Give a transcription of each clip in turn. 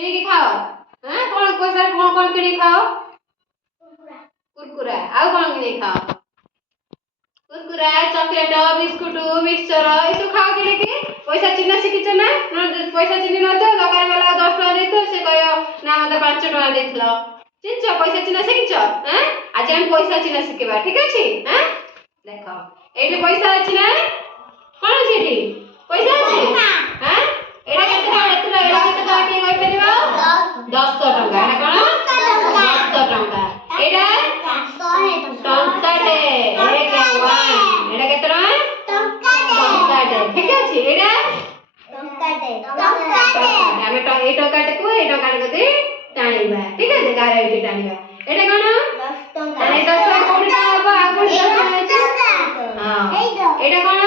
କିଣିକି ଖାଅ? ହଁ କଣ ପଇସାରେ କଣ କଣ କିଣିକି ଖାଅ? କୁରକୁରା। ଆଉ କଣ କିଣିକି ଖାଅ? କୁରକୁରା, ଚକଲେଟ, ବିସ୍କୁଟ, ମିକ୍ସଚର ଏସବୁ ଖାଅ କିଣିକି? ପଇସା ଚିହ୍ନା ଶିଖିଛ ନା? ପଇସା ଚିହ୍ନି ନଥିବ ଦୋକାନ ବାଲା 10 ଟଙ୍କା ଦେଇଥିବ ସେ କହିବ ନା ମତେ 5 ଟଙ୍କା ଦେଇଥିଲ। ଚିହ୍ନିଛ ପଇସା ଚିହ୍ନା ଶିଖିଛ? ଆଜି ଆମେ ପଇସା ଚିହ୍ନା ଶିଖିବା ଠିକ ଅଛି? ଦେଖ ଏଇଠି ପଇସା ଅଛି ନା? କଣ ଅଛି ଏଠି? ପଇସା ଅଛି? ଏଇଟା କେତେ ଟଙ୍କା? ଏଇଟା କେତେ ଟଙ୍କା କିଏ କହିପାରିବ? 10 ଟଙ୍କା। ଏଇଟା କଣ? 10 ଟଙ୍କା। ଏଇଟା ଟଙ୍କାଟେ। ଏଇଟା କେତେ ଟଙ୍କା? ଟଙ୍କାଟେ। ଠିକ ଅଛି? ଏଇଟା ଆମେ ଏଇ ଟଙ୍କାଟାକୁ ଏଇ ଟଙ୍କାଟେ କତି ଟାଣିବା। ଠିକ ଅଛି? ଗାର ଏଇଠି ଟାଣିବା। ଏଇଟା କଣ? 10 ଟଙ୍କା। ଏଇ 10 ଟଙ୍କା କୋଉଠି ଟଙ୍କା ହବ? ଆଉ କୋଉଠି ଟଙ୍କା ଅଛି? ହଁ। ଏଇଟା କଣ?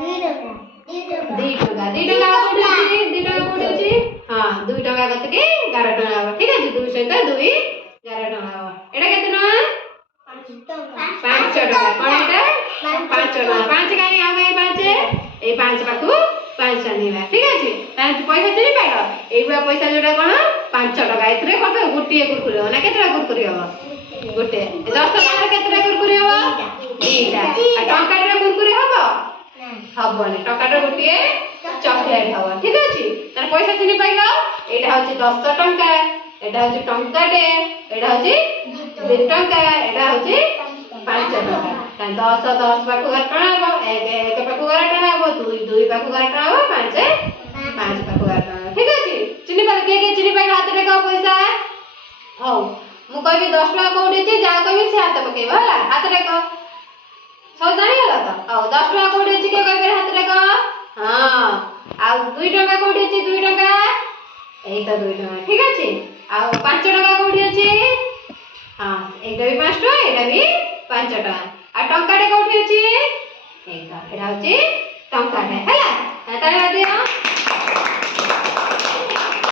2 ଟଙ୍କା। 2 ଟଙ୍କା କୋଉଠି ଅଛି? 2 ଟଙ୍କା କୋଉଠି ଅଛି? ହଁ 2 ଟଙ୍କା କତିକି ଗାର ଟଣା ହବ। ଠିକ ଅଛି? 2 ସହିତ 2 ଗାର ଟଣା ହବ। ଏଇଟା କେତେ ଟଙ୍କା? 5 ଟଙ୍କା। କଣ ଏଇଟା? 5 ଟଙ୍କା। 5 କାଇଁ ଆଉ କାଇଁ 5? ଏଇ 5 ପାଖକୁ 5 ଟାଣିବା। ଠିକ ଅଛି? ତାହେଲେ ପଇସା ଚିହ୍ନି ପାଇଲ? ଏଇଗୁଡ଼ା ପଇସା ଯୋଉଟା କଣ? 5 ଟଙ୍କା। ଏଥିରେ କତ ଗୋଟିଏ କୁରକୁରି ହବ ନା କେତେଟା କୁରକୁରି ହବ? ଗୋଟେ। 10 ଟଙ୍କାରେ କେତେଟା କୁରକୁରି ହବ? 2ଟା। ଆଉ ଟଙ୍କାଟାରେ କୁରକୁରି ହବ? ହବନି। ଟଙ୍କାଟାରେ ଗୋଟିଏ ଚକଲେଟ ହବ। ଠିକ ଅଛି? ତାହେଲେ ପଇସା ଚିହ୍ନି ପାଇଲ? ଏଇଟା ହଉଛି 10 ଟଙ୍କା, ଏଇଟା ହଉଛି ଟଙ୍କାଟେ, ଏଇଟା ହଉଛି 2 ଟଙ୍କା, ଏଇଟା ହଉଛି 5 ଟଙ୍କା। ତାହେଲେ 10 10 ପାଖକୁ ଗାର ଟଣା ହବ, 1 ପାଖକୁ ଗାର ଟଣା ହବ, 2 ପାଖକୁ ଗାର ଟଣା ହବ, 5 ପାଖକୁ ଗାର ଟଣା ହବ। ଠିକ ଅଛି? ଚିହ୍ନି ପାଇଲ? କିଏ କିଏ ଚିହ୍ନି ପାଇଲ? ହାତ ଦେଖାଅ ପଇସା। ହଉ ମୁଁ କହିବି 10 ଟଙ୍କା କୋଉଠି ଅଛି? ଯାହା କହିବି ସେ ହାତ ପକେଇବ ହେଲା। ହାତ ଦେଖ। ସବୁ ଜାଣିଗଲ ତ? ହଉ 10 ଟଙ୍କା କୋଉଠି ଅଛି କିଏ କହିପାରିବ? ହାତ ଦେଖ। ହଁ। ଆଉ 2 ଟଙ୍କା କୋଉଠି ଅଛି? 2 ଟଙ୍କା ଏଇ ତ 2 ଟଙ୍କା। ଠିକ ଅଛି? ଆଉ 5 ଟଙ୍କା କୋଉଠି ଅଛି? ହଁ ଏଇଟା ବି 5 ଟଙ୍କା, ଏଇଟା ବି 5 ଟଙ୍କା। ଆଉ ଟଙ୍କାଟେ କୋଉଠି ଅଛି? ଏଇଟା ହଉଛି ଟଙ୍କାଟେ ହେଲା। ତାହେଲେ ଦିଅ।